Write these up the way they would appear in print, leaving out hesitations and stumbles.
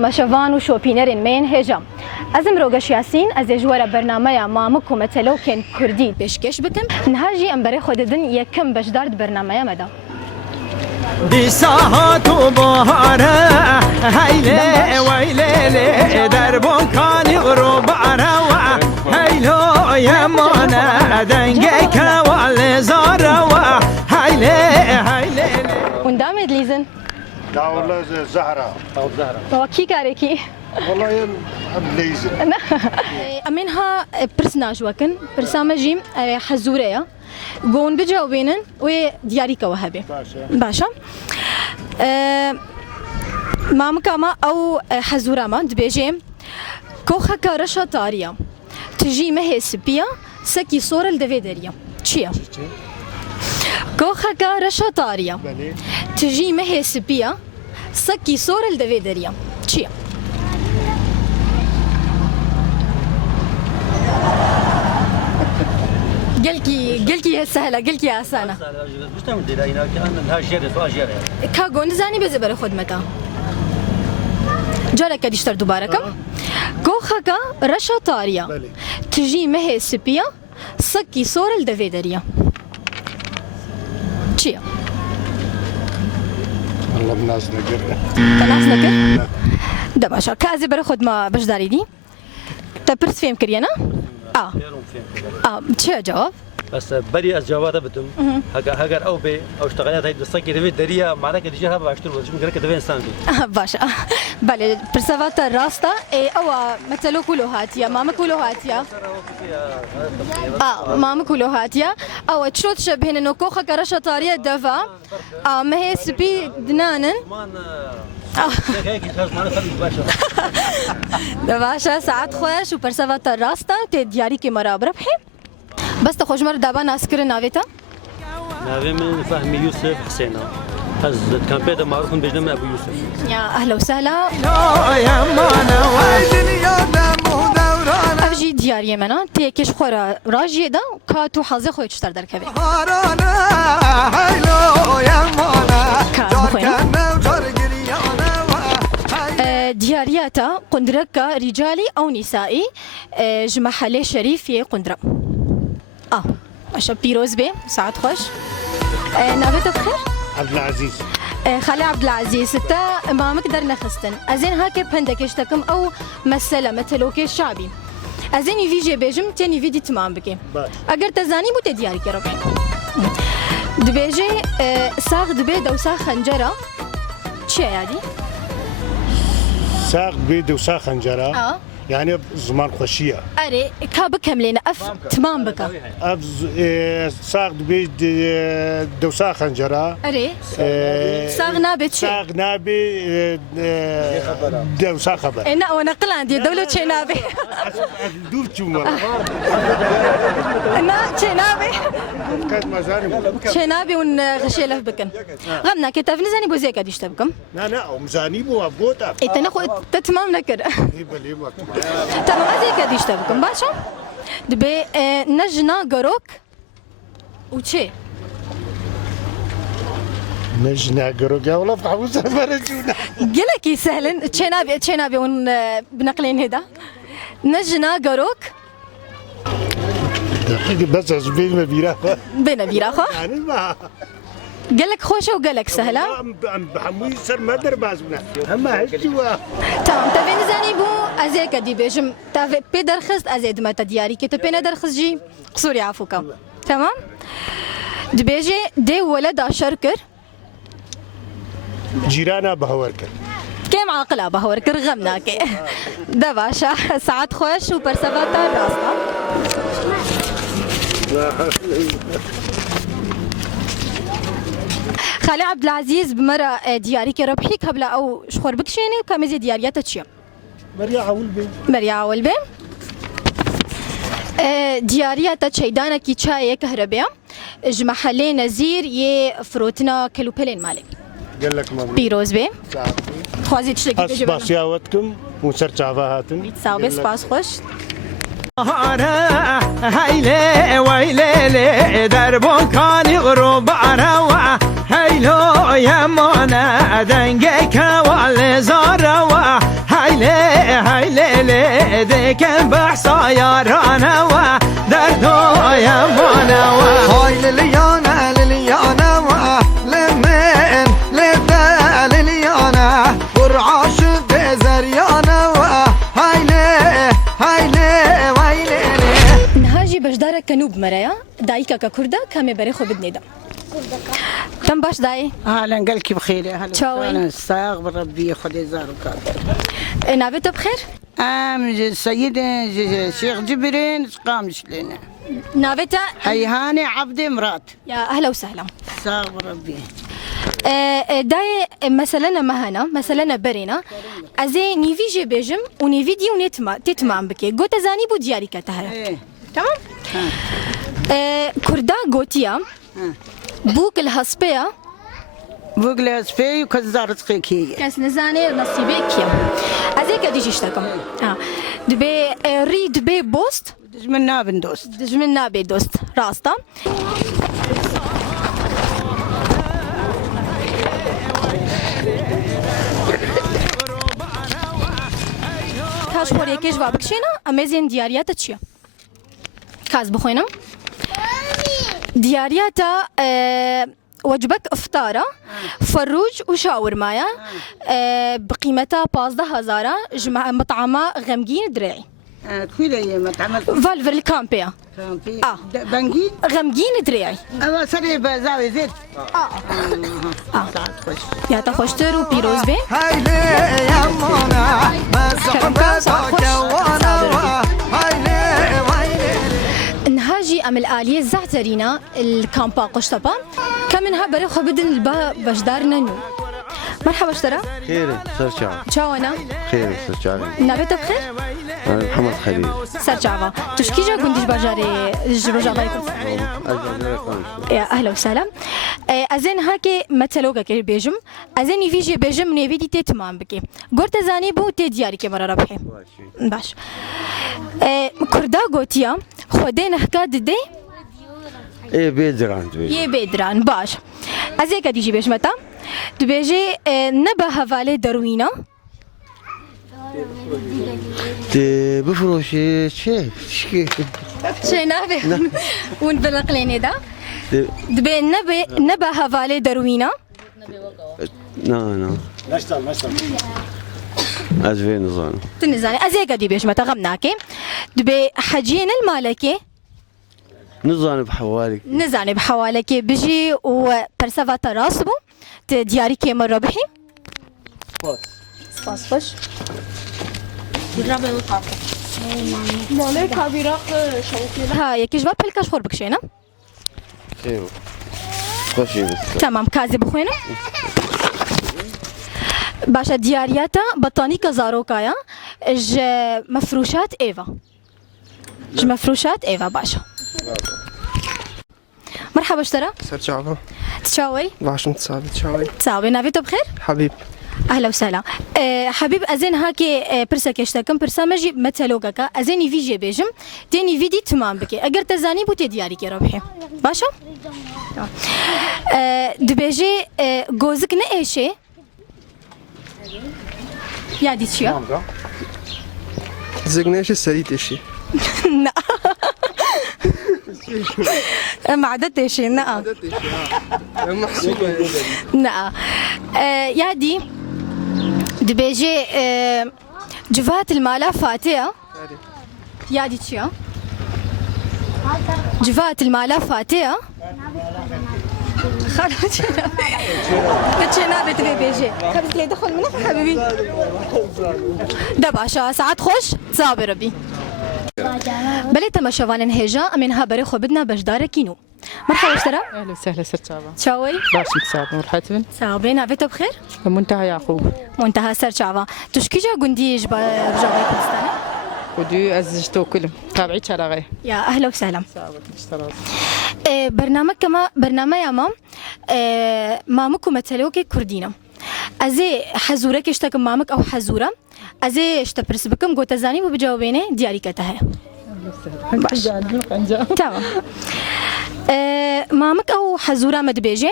تماشاوان و شوپینرین مین هجام ازم روگش یاسین از جوار برنامه مامک و متلوکن کردی پیشکش بکم نهاجی امبره خوددن یکم بشدارد برنامه مدا دی ساعت و بهاره هیله ویله در بنکانی غروب عروا هیلو یمانه دنگه کوال زاروا هیله und damit lesen لا والله زهرة أو زهرة هو كي كاريكي والله ليزن منها برسناج وكن برسامجي حزورية قون بجاوبينن ودياريكا وهبي باشا مامكاما أو حزوراما دبيجي كوخا كارشا تاريا تجي مهي سبيا سكي صورة الدفيدريا تشيا كوخا كارشا تاريا تجي مهي سبيا سكي صورة الدفيدريا تشيا قلكي سهلة قلكي آسانة كاغون زاني بزبر خدمتا جالك ديشتر دوباركم كوخاكا رشا طاريا تجي مهي سبيا سكي صور الدفيدريا تشيا والله بناس نقر بناس نقر دباشا كازي بر خدمة بجداري دي تبرس فيهم كريانا چه جواب؟ بس بري از جوابات بدم هاگر او بي او اشتغالات هاي دستكي دفي دريا معناها كدي جرها باشتر ولا شو دفي انسان بي باشا بله برسوات راستا او مثلو كلو هاتيا ماما كلو هاتيا ماما كلو هاتيا او تشوت شبهن انه كوخه كرشه طاريه دفا ما هي سبي دنانن دباشا ساعات خوش و برسوات راستا ته دیاری کی مرا بربحي بس تخوش مر دابا ناسكر نافيتا نافي من فهمي يوسف حسينا از كان بيدا معروف بجنم ابو يوسف يا اهلا وسهلا يا مانا افجي دياري منا تيكش خورا راجي دا كاتو حظي خوي تشتر دركبي ديارياتا قندركا رجالي او نسائي جمحلي شريفي قندرة عشان بيروز بي ساعات خوش نافيتا بخير عبد العزيز خالي عبد العزيز تا امامك درنا خستن ازين هاكي بهندك اشتكم او مسألة مثلوكي الشعبي ازين يفيجي بيجم تاني فيدي تمام بكي اگر تزاني بو تدياري كربي دبيجي ساغ دبي دو ساغ خنجرة تشي هادي ساق بيد وساق خنجرة يعني زمان خوشية أري كابك كملينا أف تمام بكا ساق بيد دوساق خنجرة أري ساغ نابي تشي ساق نابي دوساق خبر إنا ونقل عندي دولة تشي نابي دوب تشومر إنا تشي نابي كانت مزاني تشي نابي ونغشي لف بكن غمنا كتاف نزاني بوزيك هادي اشتبكم لا مزاني بو أبوتا إتنا تتمام نكر تمام هذيك هادي اشتبكم باشا دبي نجنا قروك وتشي نجنا قروك يا والله بحوزة فرجونا قلك سهل تشينابي ون بنقلين هدا نجنا قروك بس بين بيراخة بين بيراخة يعني ما قالك خوشة وقالك سهلة بحموي سر ما دربازنا أما هالجوا تمام تبين زاني بو أزيك دي بيجم تافي بيدرخست أزيد ما تدياري كي تبين درخست جي قصوري عفوكم تمام دبيجي دي ولد عشركر جيرانا بهوركر كم عاقلة بهوركر غمناكي ده باشا ساعات خوش وبرسفاتا راسنا خالي عبد العزيز بمرة دياري كي ربحي قبل او شخور بكشيني وكاميزي ديارياتا تشيا مريا عولبي مريا عولبي ديارياتا تشيدانا كي تشاي كهرباء جمحلي نزير ي فروتنا كيلو بلين مالي قال لك مبروك بيروز بي خوازي تشتكي تجيبنا باسياوتكم وسر تعباهاتن بيتساوي سباس خوش هيلي ويلي در بنكاني غروب عروا هيلو يا مانا دنگه کوال زاروا ديك بحصا يا رانا ودردو يا مانا هاي لليانا لليانا لمن لذا لليانا ورعاش بزريانا هاي لي نهاجي بجدارك كنوب مرايا دايكا ككردا كامي بريخو بدنيدا تم باش داي اهلا قالك بخير يا هلا تشاوي. انا استغفر ربي خدي زارك نابتو بخير السيد شيخ جبرين قامش لنا نابتا هيهاني عبدي مرات يا اهلا وسهلا استغفر ربي داي مثلا مهنا مثلا برينا ازي نيفي جي بيجم ونيفي دي ونتما تتمام بكي قوت زاني بو دياري كتهرا ايه تمام كردا قوتيا بوك الهسبيا بوغلا سبي وكزار رزقك هي كاس نزاني نصيبي كيا ازي كدي جيشتكم دبي ري دبي بوست من بندوست دجمنا بي دوست راستا كاش خوري كيش بابكشينا امازين ديارياتا تشيا كاز بخوينا ديارياتا وجبك افطارة فروج وشاور مايا بقيمتها 15,000 جمع مطعمة غمقين درعي كل ايام تعمل فالفر الكامبيا في آه. بنجي غمقين درعي اما سري بزاوي زيت ساعات خوش يا تخوشتر وبيروز بي هاي لي يا مانا مسحبتك وانا هاي لي نهاجي ام الاليه زعترينا الكامبا قشطبا كمنها بريخو بدن البا بجدار نانو مرحبا اشترى خير سرچا تشاونا خير سرچا نابت بخير محمد خليل سرجعوا تشكيجا كنتش بجاري جبجا بايكم يا اهلا وسهلا ازين هاكي مثلوكا كي بيجم ازين يفيجي بيجم نيفيدي تي تمام بكي قرت زاني بو تي دياري كي مرة ربحي باش كردا قوتيا خودين حكاد دي ايه بيدران دوي يه بيدران باش ازي كدي جي بيش متى تبيجي نبا هفالي دروينا تي بفروش شي شكي شي نابي ونبلق ليني دا دبي نبا هفالي دروينا نا ازفي نظام تنزاني ازي كدي بيش متى غمناكي دبي حجين المالكي نظام بحوالك نزاني بحوالكي بيجي وبرسفا تراسبو دياري كي مرة بحي سباس خوش ها يكيش باب الكاش خور بكشينا خير خوشي بس تمام كازي بخوينا باشا ديارياتا بطاني كزاروكايا ج مفروشات ايفا ج مفروشات ايفا باشا مرحبا اشترى سرجعوا تشاوي باشم تساوي تساوي نافيتو بخير حبيب اهلا وسهلا حبيب ازين هاكي برسا كشتكم برسا مجي مثلوكا ازين فيجي بيجم تاني فيدي تمام بكي اگر تزاني بو تدياري كي ربحي باشا دبيجي جوزك نايشي يا دي تشيا زقناش السريت اشي لا ما عدت شيء لا محسوبة لا يا دي دبيجي جفات المالا فاتحة يا دي تشيا جفات المالا فاتحة خلاص بتشينا بتبي بيجي خبز لي دخل منك حبيبي دباشا ساعات خوش تصابي ربي بلي تماشوان هجا منها بري خو بدنا بجدار كينو مرحبا اشترى اهلا وسهلا سرچاوا شاوي باش متصاب مرحبا صابين عفيتو بخير منتهى يعقوب منتهى سرچاوا تشكيجا قنديج بجاوي كردستان ودي ازجتو كلهم تابعي شراغي يا اهلا وسهلا برنامج كما برنامج يا مام مامكم مثلوكي كردينا ازي حزورك اشتكم مامك او حزوره ازي اشتبرس بكم قوت زاني وبجاوبيني دياري كتها باش تمام مامك او حزوره مدبيجي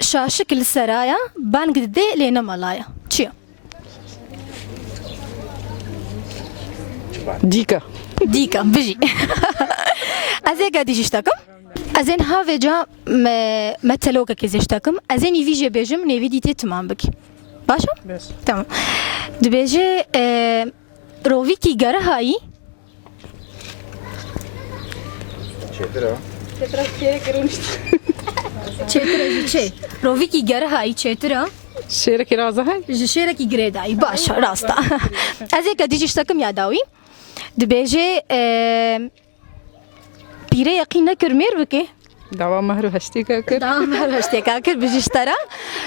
شاشك السرايا بان قد لينا ملايا تشيا ديكا ديكا بيجي ازين قاعد يشتكم ازين هافجا مثلوكا كي يشتكم ازين يفيجي بيجم نيفيديتي تمام بك باشا تمام دبيجي روفيكي جرى هاي چترا چه روفيكي جرى هاي چترا شيركي رازة هاي شيركي جريداي باشا راستا ازين قاعد يشتكم يا داوي دبيجي بيري يقين كرمير بكي دعوة مهر هشتيكا كر دام هر هشتكا كر بجشترا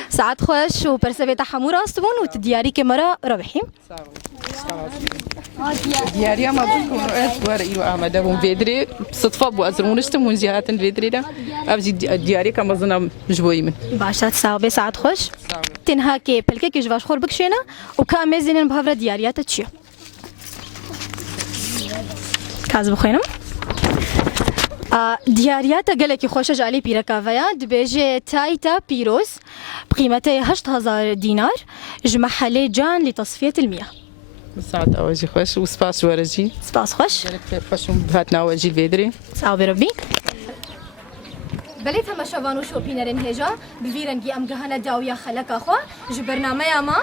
ساعات خوش وبرسبيتا حمورا استبون وتدياري كمرا ربحي دياريا ما بكون ورا إيرو أحمد بون فيدري صدفة بو أزرونشتم من جهات فيدري ده أبجي دياري كم أظن مجبوي من باشا تساوي ساعات خوش تنها كي بلكي كي جواش خور بكشينا وكامزين بهفرا دياريات تشيو كاز بخينم دياريات قالك خوش جالي بيركافيا دبيجي تايتا بيروز بقيمتها 8000 دينار جمع حالي جان لتصفية المياه ساعات أواجي خوش وسباس ورجي سباس خوش فشم بهاتنا أواجي فيدري ساوي ربي بليت هم شوانو شو بينرن هجا بفيرنجي أم جهنا داويا خلق أخوا جبرنا ما